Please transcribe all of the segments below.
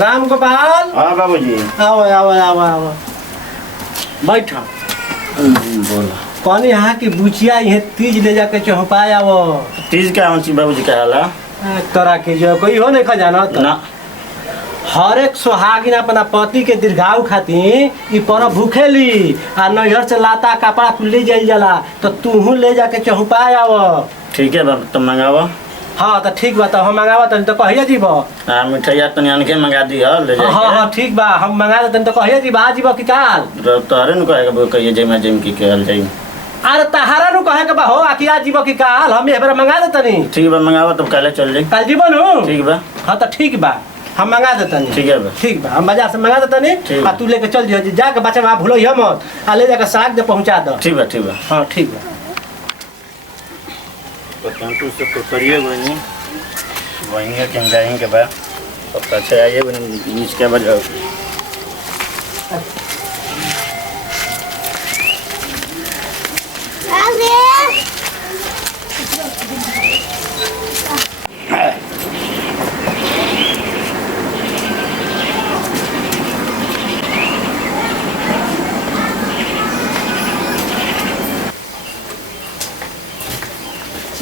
राम गोपाल। हाँ बाबूजी। आओ आओ आओ आओ बैठो। बोला कौन यहाँ की बुचिया ये तीज ले जाके चौपाया वो तीज क्या होची बाबूजी क्या हाला तोरा के जो कोई हो नहीं खजाना ना हर एक सुहागिन अपना पति के दीर्घायु खातिर ई पर भूखेली आ नैहर से लाता कपड़ा कुल ले जाइल जाला तो तूहू ले जाके चौपाया वो। ठीक है बाबू तुम मंगावा। हाँ तो ठीक बा तो हम मंगावा तनी तो कहिए जीब। हाँ मिठाइया तनी आनके मंगा दी है ले जाके। हाँ हाँ ठीक बा हम मंगा देते तो कहिए जीब आज जीब की काल। तोहरे न कहेगा कहिए जय मैं जिम की कहल जाई। अरे तहारा नु कहे के बा हो आकि आज जीब की काल हम एबरा मंगा देतनी। ठीक बा मंगावा तब काले चल जाई। कल जीब नु ठीक बा। हाँ तो ठीक बा हम मंगा देतनी। ठीक है बा। ठीक बा हम बाजार से मंगा देतनी आ तू लेके चल जियो जाके बच्चा वहां भूलो ही मत आ ले जाके साग दे पहुंचा दो। ठीक बा ठीक बा। हाँ ठीक बा। तो कंटू से तो करिए वही वहीं के जाएंगे बा अब अच्छा आइए नीचे क्या बजाओ।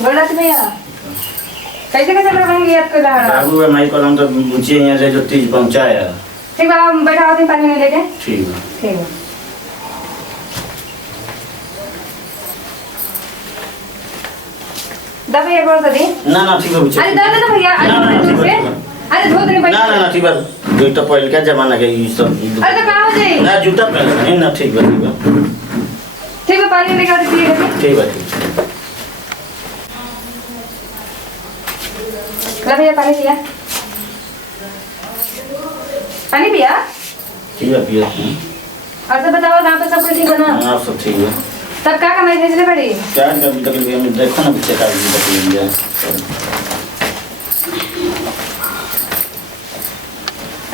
बोला भैया कैसे कैसे बनाएंगे याद कर रहा है बाबू हमारी कलम तो पूछिए यहाँ से जो तीज पहुँचाया। ठीक है हम बैठा होते पानी में लेके। ठीक है ठीक है दबे एक बार दे ना ना ठीक है पूछिए। अरे दे दे भैया अरे दूर से अरे धो दे ना ना ना ठीक है जूता पहन के जमाना के ये सब अरे तो कहाँ हो जाए ना जूता पहन ना ठीक है ठीक है पानी लेके आते पिए ठीक है ठीक ला भैया पानी पिया ठीक है पिया। और सब बताओ गाँव पे सब कुछ ठीक बना हाँ सब ठीक है। तब क्या कमाई भेजने पड़ी क्या कभी तक हमें देखो ना पीछे का भी तक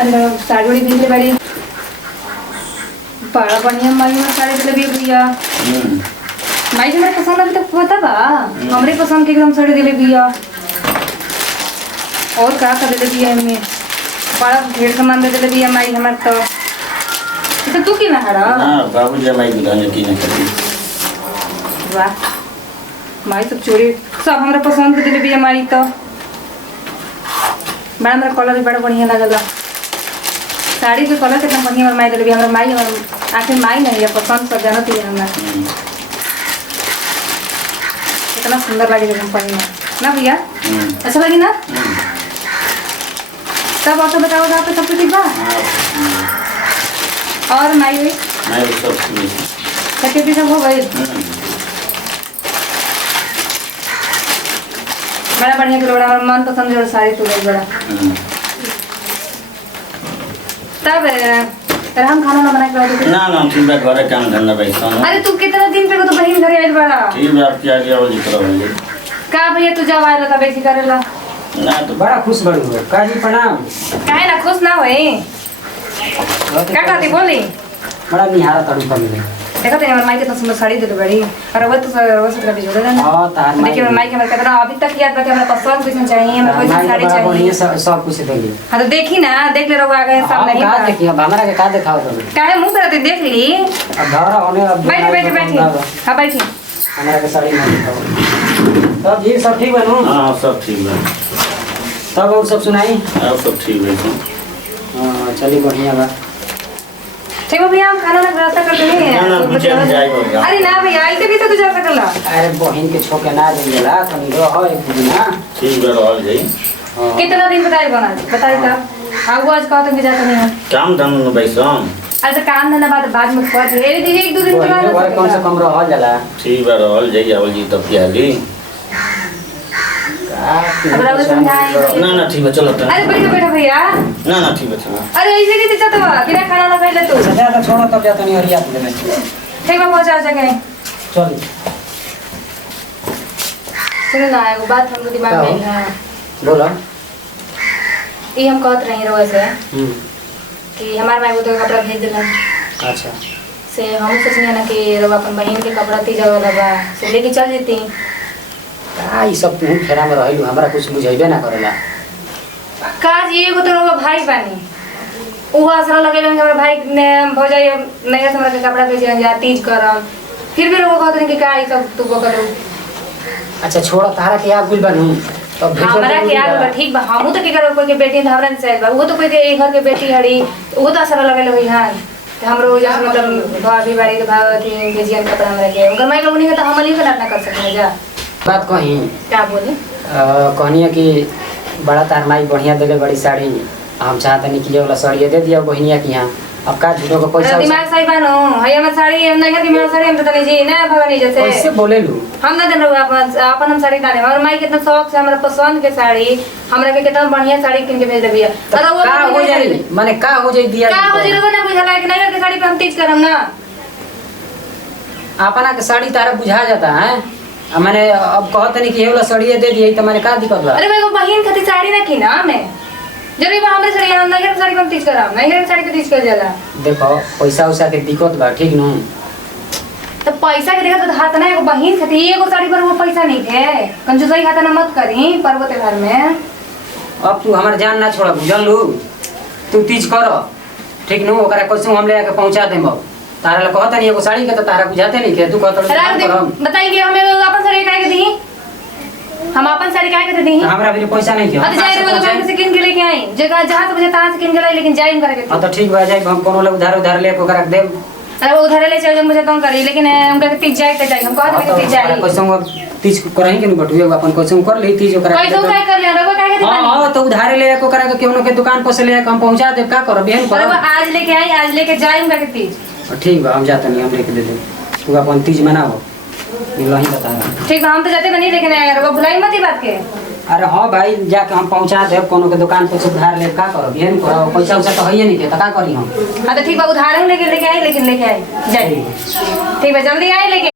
अरे साड़ी उड़ी भेजने पड़ी बड़ा बढ़िया माई में साड़ी दिले भी भैया माई जो मेरे पसंद अभी तक पता बा हमरे पसंद के एकदम साड़ी दिले भैया और का दिले भैया हमें बड़ा ढेर सामान दे दिले भैया माई हमार तो तू की ना हरा हाँ बाबू जी हमारी दुकान की ना करी वाह माई सब चोरी सब हमरा पसंद के दिले भैया माई तो बड़ा मेरा कलर भी बड़ा बढ़िया लगल साड़ी के कलर कितना बढ़िया हमार माई दिले भैया हमार माई हमार आखिर माई नहीं है पसंद सब जानत ही हमरा कितना सुंदर लगे जब हम पहने ना भैया अच्छा लगी ना तब और तो बताओ आप सब कुछ ठीक बा और माई हुई सब सब हो गई बड़ा बढ़िया के बड़ा मन पसंद जो साड़ी तो गई बड़ा तब हम खाना ना बना के लाओ ना ना ठीक है घरे काम धंधा बैठा हूं। अरे तू कितना दिन पे तो बहन घर आइल बड़ा ठीक है आप क्या किया वो जिक्र हो का भैया तू जब आइल था बेसी करेला ना तो बड़ा खुश बड़ी हो काजी प्रणाम। काहे ना खुश ना होई का कहती बोली बड़ा निहारा तड़ू कर ले देखो तो हमारे माई कितना सुंदर साड़ी दे बड़ी और वो तो वो सब कभी जोड़े ना हां तार माई देखिए माई के हमारे कितना अभी तक याद रखे हमारा पसंद कुछ चाहिए हमें कोई साड़ी चाहिए बढ़िया सब कुछ देंगे। हां तो देखी ना देख ले रहो आ गए सब नहीं का देखिए अब हमरा के का दिखाओ तो काहे मुंह पे देख ली अब घरा होने अब बैठी हां बैठी हमरा के साड़ी ना दिखाओ तब ये सब ठीक बनू। हां सब ठीक है तब और सब सुनाई आप सब ठीक है हां चली बढ़िया बा ठीक है भैया हम खाना ना व्यवस्था कर देंगे ना ना मुझे हम जाएगा अरे ना भैया ऐसे भी तो तू जा सकला अरे बहन के छोके ना देला तनी रहो एक दिन ना ठीक है रह जाई। कितना दिन बताई तब आगू आज कहा तो जाता नहीं काम धाम में बैसम अरे काम धंधा बाद में कर दे दीदी एक दो दिन के बाद और कौन सा कम रह जाला ठीक है रह जाई आवल जी तब क्या ली अब रहो समझाएंगे ना ना ठीक है चलो तो अरे बैठो भैया ना ना ठीक है चलो अरे ऐसे कैसे जाता बा बिना खाना ना खाइले तू ज्यादा छोड़ो तब जाता नहीं हरिया दे ठीक है पहुंचा सके चल सुनो ना एगो बात हम दिमाग में है बोलो ये हम कहत रही रोज से कि हमार माई तो कपड़ा भेज दिलन अच्छा से हम सोचनी ना कि रोग अपन बहन के कपड़ा तीजा वाला बा से लेके चल जेती का ई सब तू फेरा में रहलू हमरा कुछ बुझाइबे ना करेला काज एगो तो रोग भाई बानी वो असर लगे हमारे भाई ने भौजाई नया से हमरा के कपड़ा भेजे जा तीज करम फिर भी लोग कहते कि का ई सब तू करो। अच्छा छोड़ तारा के आग गुल बनू तब हमरा के आग बा ठीक बा हमहू तो की करो कोई के बेटी हमरा से बा वो तो कोई के एक घर के बेटी हड़ी वो तो असर लगे होई हां हमरो या मतलब भाभी बाड़ी के भावती बेजियन कपड़ा हमरा के उनकर माई लोग नहीं के तो हम ही ना कर सकते जा बात कही क्या बोले कहनी कि बड़ा तार माई बढ़िया देले बड़ी साड़ी हम चाहते नहीं कि ये वाला साड़ी दे दिया बहनिया की यहाँ अब का झूठो का पैसा दिमाग सही बानो है हमर साड़ी नहीं है कि मेरा साड़ी हम तो नहीं जी ना भगवानी जैसे कैसे बोले लू हम ना देन अपन हम साड़ी दाने और माई कितना शौक से हमरा पसंद के साड़ी हमरा के कितना बढ़िया साड़ी किन के भेज देबिया अरे वो का हो जाई माने का हो जाई दिया का हो जाई ना बुझला कि नहीं के साड़ी पे हम तीज करम ना अपना के साड़ी तारा बुझा जाता है मैंने अब कहते नहीं कि ये वाला साड़ी दे दिए तो मैंने का दिक्कत बा अरे मेरे को बहन खातिर साड़ी ना की ना मैं जरूरी बा हमरे साड़ी हम नहीं साड़ी पे तीज करम नहीं साड़ी पे तीज कर जाला देखो पैसा उसा के दिक्कत बा ठीक नु तो पैसा के देखा तो हाथ ना एगो बहन खातिर एगो साड़ी पर वो पैसा नहीं थे कंजूसई खाता ना मत करी पर्व त्योहार में अब तू हमार जान ना छोड़ बुझल लू तू तीज कर ठीक नु ओकरा कैसे हम ले आके पहुंचा देम तारा ला कहता नहीं एगो साड़ी के तो तारा बुझाते नहीं के तू कहता बताइए हमें अपन साड़ी काहे के दी हम अपन साड़ी काहे के दी हमरा भी पैसा नहीं के अब जाए रे दुकान से किन के लेके आई जगह जहां से मुझे तहां से किन के लाई लेकिन जाइम करे के हां तो ठीक बा जाई हम कोनो ले उधार ले ओकरा दे अरे वो उधार ले चल मुझे तो करी लेकिन उनका के तीज जाए तो जाए हम कहत के तीज जाए कैसे तीज करही के बटुए अपन कैसे कर ले तीज ओकरा कैसे काय कर ले रे काहे के दी हां तो उधार ले ओकरा के केनो के दुकान पर से ले हम पहुंचा दे का कर बहन अरे कर वो आज लेके आई आज लेके जाइम के तीज ठीक बा हम जाते नहीं हम लेके दे दे तू अपन तीज मनाओ मिलही बता रहा ठीक बा हम तो जाते बनी लेकिन यार वो भुलाई मत बात के अरे हाँ भाई जाके हम पहुंचा दे कोनो के दुकान पे से उधार ले का करो बहन करो पैसा उसा तो है नहीं के तो का करी हम हां तो ठीक बा उधार लेके आई लेकिन लेके आई जाए ठीक बा जल्दी आई लेके